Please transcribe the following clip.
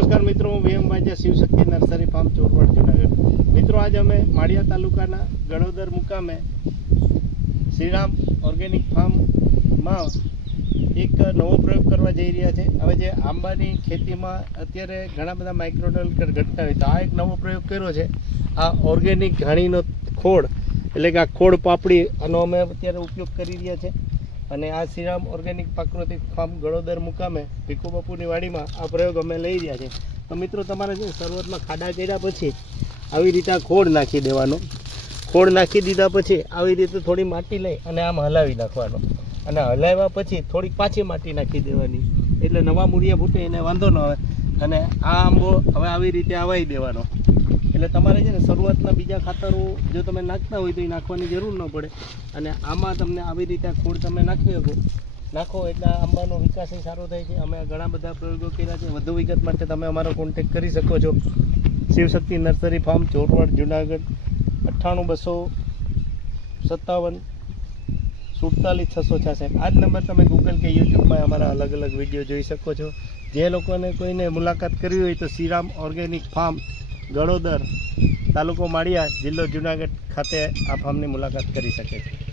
નમસ્કાર મિત્રો હું VM Vaja Shivshakti nursery farm Chorwad Junagadh. મિત્રો, આજ અમે માળિયા તાલુકાના ગણોદર મુકામે શ્રીરામ ઓર્ગેનિક ફાર્મમાં એક નવો પ્રયોગ કરવા જઈ રહ્યા છે. હવે જે આંબાની ખેતીમાં અત્યારે ઘણા બધા માઇક્રોડલ ઘટતા હોય તો આ એક નવો પ્રયોગ કર્યો છે. આ ઓર્ગેનિક ઘાણીનો ખોળ, એટલે કે આ ખોળ પાપડી આનો અમે અત્યારે ઉપયોગ કરી રહ્યા છે. અને આ શ્રીરામ ઓર્ગેનિક પ્રાકૃતિક ફાર્મ ગળોદર મુકામે ભીખુ બાપુની વાડીમાં આ પ્રયોગ અમે લઈ રહ્યા છે તો મિત્રો, તમારે છે શરૂઆતમાં ખાડા કર્યા પછી આવી રીતે આ ખોળ નાખી દેવાનો. ખોળ નાખી દીધા પછી આવી રીતે થોડી માટી લઈ અને આમ હલાવી નાખવાનો. અને હલાવ્યા પછી થોડીક પાછી માટી નાખી દેવાની. એટલે નવા મૂળિયા ફૂટે, એને વાંધો ન આવે. અને આ આંબો હવે આવી રીતે આવાઈ દેવાનો. એટલે તમારે છે ને શરૂઆતના બીજા ખાતરો જો તમે નાખતા હોય તો એ નાખવાની જરૂર ન પડે. અને આમાં તમને આવી રીતે ખોળ તમે નાખી શકો. નાખો એટલે આંબાનો વિકાસ સારો થાય છે. અમે ઘણા બધા પ્રયોગો કર્યા છે. વધુ વિગત માટે તમે અમારો કોન્ટેક કરી શકો છો. શિવશક્તિ નર્સરી ફાર્મ, ચોરવાડ, જુનાગઢ, અઠ્ઠાણું બસો સત્તાવન સુડતાલીસ છસો છાસઠ. આ જ નંબર તમે ગૂગલ કે યુટ્યુબમાં અમારા અલગ અલગ વીડિયો જોઈ શકો છો. જે લોકોને કોઈને મુલાકાત કરવી હોય તો શ્રીરામ ઓર્ગેનિક ફાર્મ, ગળોદર, તાલુકો માળિયા, જિલ્લો જુનાગઢ ખાતે આ ફાર્મની મુલાકાત કરી શકે છે.